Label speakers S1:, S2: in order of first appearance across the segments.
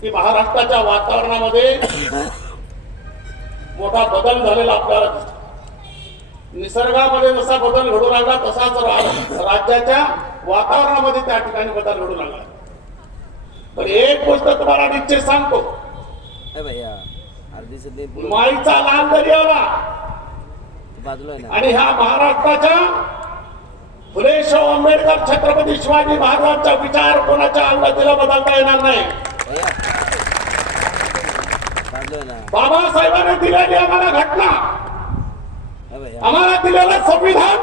S1: की महाराष्ट्राच्या वातावरणामध्ये मोठा बदल झालेला आपल्याला दिसतो. निसर्गामध्ये जसा बदल घडू लागला तसाच राज्याच्या वातावरणामध्ये त्या ठिकाणी बदल घडू लागला. पण एक गोष्ट तुम्हाला निश्चित सांगतो. माईचा लाल आला आणि ह्या महाराष्ट्राच्या फुले शाहू आंबेडकर छत्रपती शिवाजी महाराजांचा विचार कोणाच्या अंगातीला बदलता येणार नाही. बाबासाहेबांनी दिलेली आम्हाला घटना. आम्हाला दिलेलं संविधान.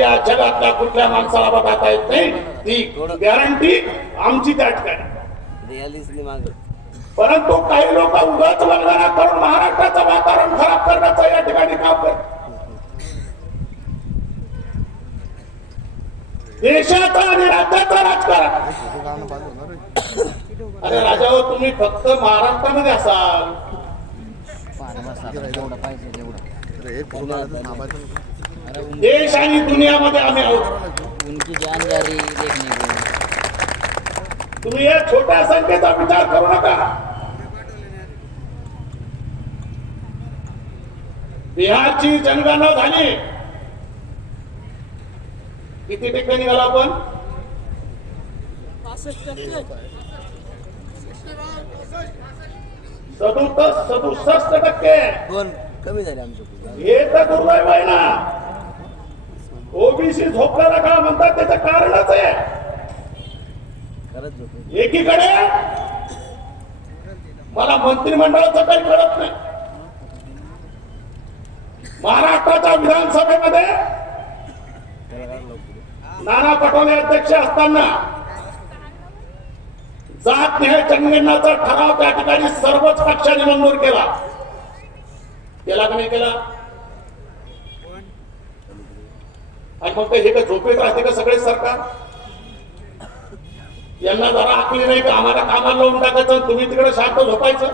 S1: या जगातल्या कुठल्या माणसाला बघता येत नाही ती गॅरंटी आमची त्या ठिकाणी. परंतु काही लोक उगाच वंदना करून महाराष्ट्राचं वातावरण खराब करण्याचं या ठिकाणी काम करतात. देशाचं आणि राज्याचं राजकारण. अरे राजा तुम्ही फक्त महाराष्ट्रामध्ये असाल. देश आणि दुनियामध्ये आम्ही आहोत.
S2: जानकारी
S1: तुम्ही या छोट्या संख्येचा विचार करू नका. बिहारची जनगणना झाली. किती टक्के निघाला आपण? सदुसष्ट सदुसष्ट टक्के.
S3: दोन कमी झाले आमच्या
S1: हे तर दुर्दैव आहे ना. ओबीसी झोपलेला का म्हणतात त्याचं कारणच आहे. एकीकडे मला मंत्रिमंडळाचं काही कळत नाही. महाराष्ट्राच्या विधानसभेमध्ये नाना पटोले अध्यक्ष असताना जात न्याय जनगणनाचा ठराव त्या ठिकाणी सर्वच पक्षाने मंजूर केला. केला का नाही केला? आणि मग हे काय झोपेत राहते का सगळे सरकार? यांना जरा आखली नाही का? आम्हाला कामाला लावून टाकायचं तुम्ही तिकडे शांत झोपायचं.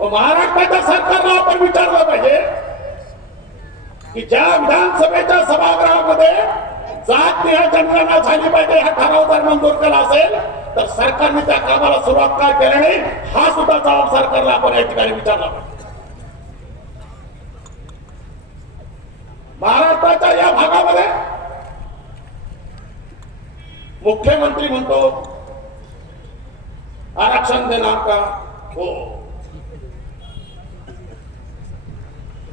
S1: महाराष्ट्राच्या सरकारला आपण विचारलं पाहिजे की ज्या विधानसभेच्या सभागृहामध्ये जात निहाय जनगणना झाली पाहिजे हा ठराव जर मंजूर केला असेल तर सरकारने त्या कामाला सुरुवात काय केली नाही हा सुद्धा जबाब सरकारला आपण या ठिकाणी विचारला पाहिजे. महाराष्ट्राच्या या भागामध्ये मुख्यमंत्री म्हणतो आरक्षण देणार का? हो.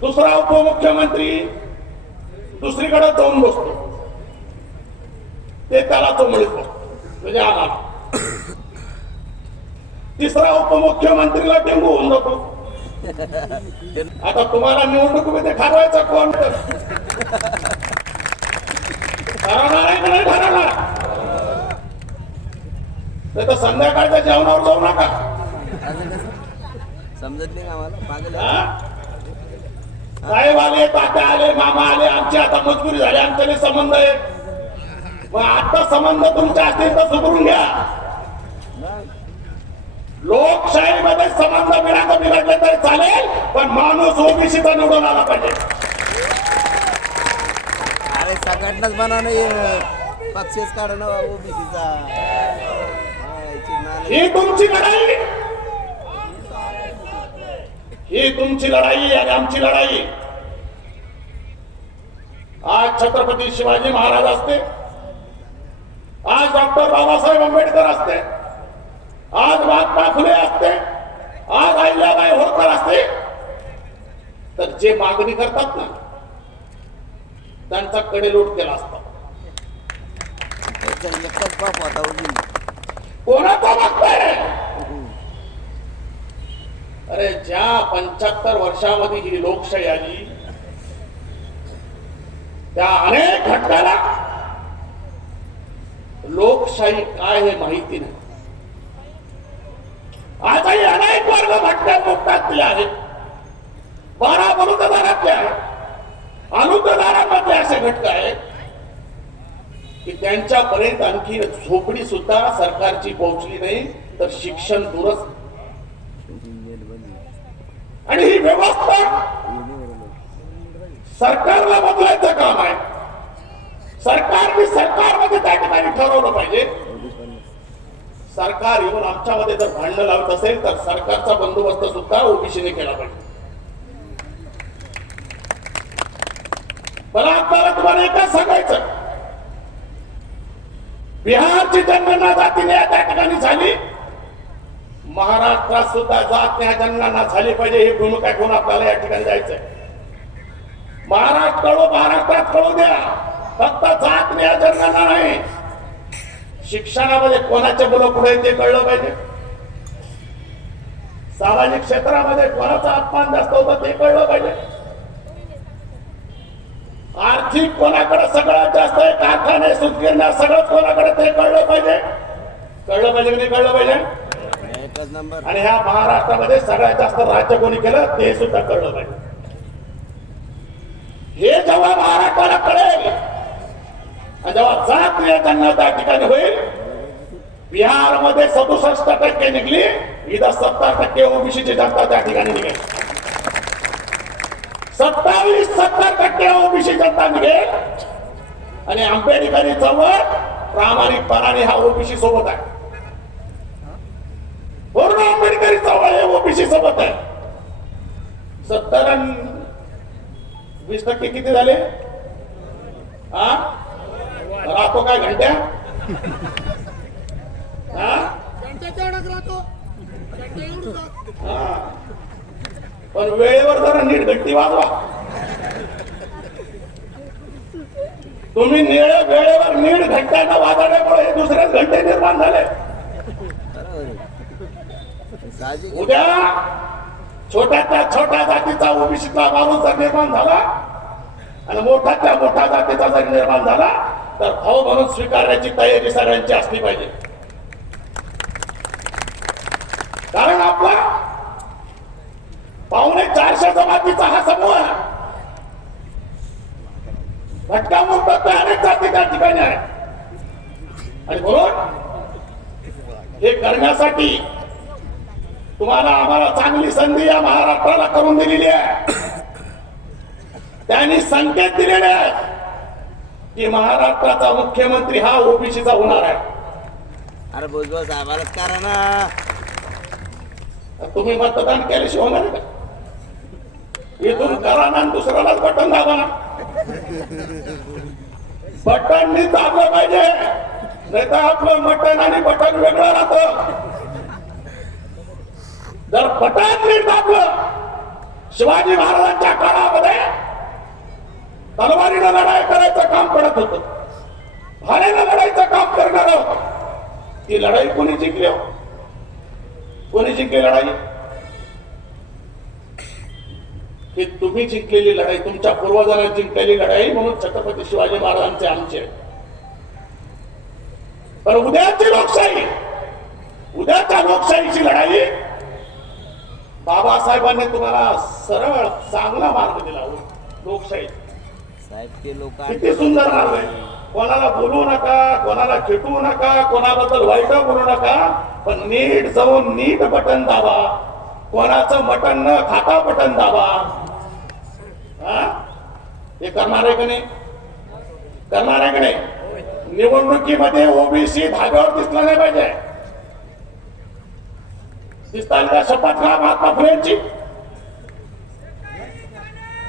S1: दुसरा उपमुख्यमंत्री दुसरीकडे जाऊन बसतो. त्याला चोमळीत बसतो म्हणजे आला. तिसरा उपमुख्यमंत्रीला डेंगू होऊन जातो. आता तुम्हाला निवडणुकीमध्ये ठरवायचं कोण? ठरवणार आहे नाही ठरवणार? नाही तर संध्याकाळच्या जेवणावर जाऊ नका.
S3: समजत नाही आम्हाला? पागल?
S1: साहेब आले तात्या आले मामा आले आमची आता मजबुरी झाली आमच्याने संबंध आहे. मग आता संबंध तुमच्या असतील तर सुधरून घ्या. लोकशाहीमध्ये संबंध बिघाड बिघडले तरी चालेल पण माणूस ओबीसीचा निवडून आला पाहिजे.
S3: अरे संघटनाच बनवणं हे पक्षच काढणं ओबीसीचा.
S1: ही तुमची लढाई. ही तुमची लढाई आणि आमची लढाई. आज छत्रपती शिवाजी महाराज असते. आज डॉक्टर बाबासाहेब आंबेडकर असते. आज महात्मा फुले असते. आज अहिल्याबाई होळकर असते. तर जे मागणी करतात ना त्यांचा कडेलोट केला असतो. कोणाचा मागताय अरे ज्या पंच्याहत्तर वर्षामध्ये ही लोकशाही आली त्या अनेक घटकाला लोकशाही काय हे माहिती नाही. आजही अनेक वर्ग भटक्या मुक्तातले आहेत. बारा बलुतदारातले आहेत. अनुदानामधले असे घटक आहेत की त्यांच्यापर्यंत आणखी झोपडी सुद्धा सरकारची पोहोचली नाही तर शिक्षण दूरच आणि ही व्यवस्था सरकारला बदलायचं काम आहे. सरकारने सरकारमध्ये त्या ठिकाणी ठरवलं पाहिजे. सरकार येऊन आमच्यामध्ये जर भांडणं लावत असेल तर सरकारचा बंदोबस्त सुद्धा ओबीसीने केला पाहिजे. मला आपल्याला तुम्हाला एकच सांगायचं बिहारची जनगणना जातीने त्या ठिकाणी झाली. महाराष्ट्रात सुद्धा जात न्याय जनगणना झाली पाहिजे ही भूमिका घेऊन आपल्याला या ठिकाणी जायचंय. महाराष्ट्र कळू महाराष्ट्रात कळू द्या. फक्त जात न्याय जनगणना नाही. शिक्षणामध्ये कोणाचे मुलं पुढे ते कळलं पाहिजे. सामाजिक क्षेत्रामध्ये कोणाचा अपमान जास्त होता ते कळलं पाहिजे. आर्थिक कोणाकडे सगळ्यात जास्त आहे? कारखाने सुतगिरण्या सगळंच कोणाकडे ते कळलं पाहिजे. कळलं पाहिजे की नाही कळलं पाहिजे? आणि ह्या महाराष्ट्रामध्ये सगळ्यात जास्त राज्य कोणी केलं ते सुद्धा कळलं पाहिजे. हे जेव्हा महाराष्ट्राला कळेल आणि जेव्हा जात त्यांना त्या ठिकाणी होईल. बिहारमध्ये सदुसष्ट टक्के निघली इथं सत्तर टक्के ओबीसीची जनता त्या ठिकाणी निघेल. सत्तावीस सत्तर टक्के ओबीसी जनता निघेल. आणि आंबेडकरी चळवळ प्रामाणिकपणाने हा ओबीसी सोबत आहे. पूर्ण आंबेडकरी चळवळ हे ओबीसी सोबत आहे. सत्तर वीस टक्के किती झाले? हा राहतो काय घंट्या. पण वेळेवर जरा नीट घंटी वाजवा. तुम्ही निळे वेळेवर नीट घंट्यानं वाजवल्यामुळे हे दुसरेच घंटे निर्माण झाले. उद्या छोट्याच्या छोट्या जातीचा ओबीसीचा माणूस जर निर्माण झाला. आणि मोठ्याच्या मोठ्या जातीचा जर निर्माण झाला तर भाऊ म्हणून स्वीकारण्याची तयारी सगळ्यांची असली पाहिजे. कारण आपला पाहुणे चारशे जमातीचा हा समूह आहे. भटका मुक्त अनेक जाती त्या ठिकाणी आहे. आणि म्हणून हे करण्यासाठी तुम्हाला आम्हाला चांगली संधी या महाराष्ट्राला करून दिलेली आहे. त्यांनी संकेत दिलेले आहेत. की महाराष्ट्राचा मुख्यमंत्री हा ओबीसीचा होणार आहे.
S3: अरे भुजबळ साहेबालाच करा ना
S1: तर तुम्ही मतदान केल्याशिवाय होणार का? इथून करा ना आणि दुसऱ्यालाच बटन दाबा ना. बटननी दाबलं पाहिजे. नाही तर आपलं मटन आणि बटन वेगळं राहतं. जर बटन नीट दाबलं शिवाजी महाराजांच्या काळामध्ये तलवारीनं लढाई करायचं लढत होत भाड्यानं काम करणार. ती लढाई कोणी जिंकली? कोणी जिंकली लढाई? ही तुम्ही जिंकलेली लढाई तुमच्या पूर्वजांना जिंकलेली लढाई म्हणून छत्रपती शिवाजी महाराजांचे आमचे. पण उद्याची लोकशाही उद्याच्या लोकशाहीची लढाई बाबासाहेबांनी तुम्हाला सरळ चांगला मार्ग दिला. लोकशाही
S3: साहेब लोक
S1: किती सुंदर आहे. कोणाला बोलू नका कोणाला चिटवू नका कोणाबद्दल वाईट बोलू नका पण नीट जाऊन नीट बटन दाबा. कोणाचं मटन न खाता बटन दाबा. हा? करणार आहे का नाही? करणार आहे का नाही? निवडणुकीमध्ये ओबीसी धाग्यावर दिसलं नाही पाहिजे. दिसताना का शपथ घ्या महात्मा फुलेंची.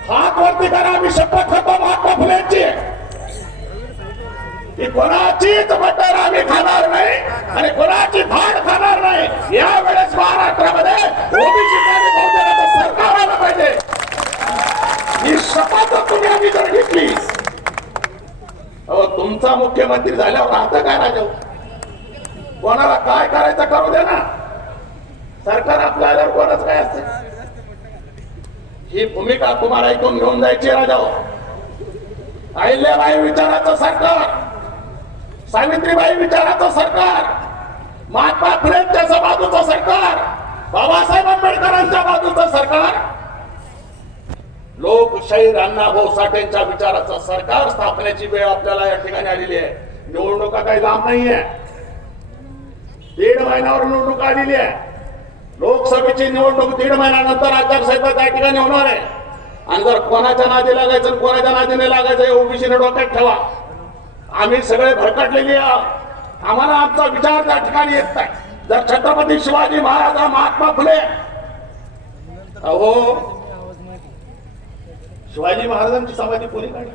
S1: हात वरती करा मी शपथ खातो महात्मा फुलेंची की कोणाचीच मटर आम्ही खाणार नाही आणि कोणाची भाड खाणार नाही यावेळेस महाराष्ट्रामध्ये ओबीसी सरकार आलं पाहिजे ही शपथ तुम्ही आम्ही जर घेतली अहो तुमचा मुख्यमंत्री झाल्यावर राहतं काय राजा कोणाला काय करायचं करू दे ना. सरकार आपल्या आल्यावर कोणाच काय ही भूमिका तुम्हाला ऐकून घेऊन जायची राजा अहिल्याबाई विचाराचं सरकार. सावित्रीबाई विचाराचं सरकार. महात्मा फुलेंच्या बाजूचं सरकार. बाबासाहेब आंबेडकरांच्या बाजूचं सरकार. लोकशाही अण्णाभाऊ साठेंच्या विचाराचं सरकार स्थापनेची वेळ आपल्याला या ठिकाणी आलेली आहे. निवडणुका काही लांब नाहीये. दीड महिन्यावर निवडणूक आलेली आहे. लोकसभेची निवडणूक दीड महिन्यानंतर आचारसंहिता त्या ठिकाणी होणार आहे. आणि जर कोणाच्या नादी लागायचं कोणाच्या नादीने लागायचं ओबीसीने डोक्यात ठेवा. आम्ही सगळे भरकटलेली आहोत. आम्हाला आमचा विचार त्या ठिकाणी येत नाही. जर छत्रपती शिवाजी महाराज महात्मा फुले. अहो शिवाजी महाराजांची समाधी कोणी काढली?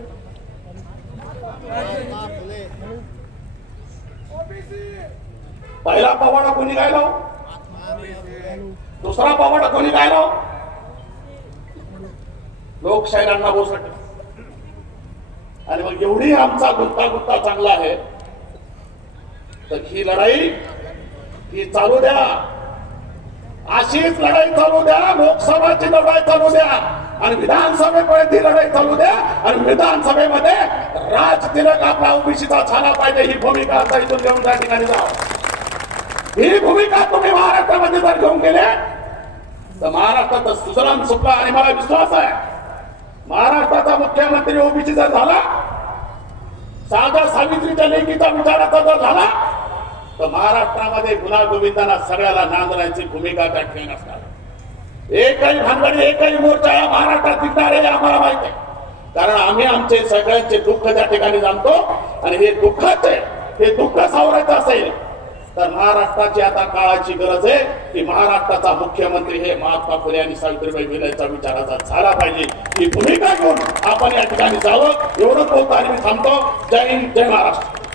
S1: पहिला पवाडा कोणी गायला दुसरा पावट कोणी गायला? लोकशाहीरांना बोसट आणि मग एवढी आमचा गुंता गुंता चांगला आहे तर ही लढाई ही चालू द्या. अशीच लढाई चालू द्या लोकसभाची लढाई चालू द्या आणि विधानसभेपर्यंत ही लढाई चालू द्या आणि विधानसभेमध्ये राज तिलक आपला ओबीसीचा झाला पाहिजे ही भूमिका आता इथून घेऊन त्या ठिकाणी जावं ही भूमिका तुम्ही महाराष्ट्रामध्ये जर घेऊन गेले? तर महाराष्ट्राचा सुजलाम सुद्धा आणि मला विश्वास आहे महाराष्ट्राचा मुख्यमंत्री ओबीसी जर झाला साधा सावित्रीच्या लेखीचा विचाराचा जर झाला तर महाराष्ट्रामध्ये गुन्हा गोविंदांना सगळ्याला नांदण्याची भूमिका त्या ठिकाणी असणार. एकही भानगडी एकही मोर्चा या महाराष्ट्रात दिसणार आहे हे आम्हाला माहीत आहे. कारण आम्ही आमचे सगळ्यांचे दुःख त्या ठिकाणी जाणतो आणि हे दुःखाचे हे दुःख सावरायचं असेल तर महाराष्ट्राची आता काळाची गरज आहे की महाराष्ट्राचा मुख्यमंत्री हे महात्मा फुले आणि सावित्रीबाई फुलेंच्या विचाराचा झाला पाहिजे. ही भूमिका घेऊन आपण या ठिकाणी जावं. एवढंच बोलतो आणि मी थांबतो. जय हिंद जय महाराष्ट्र.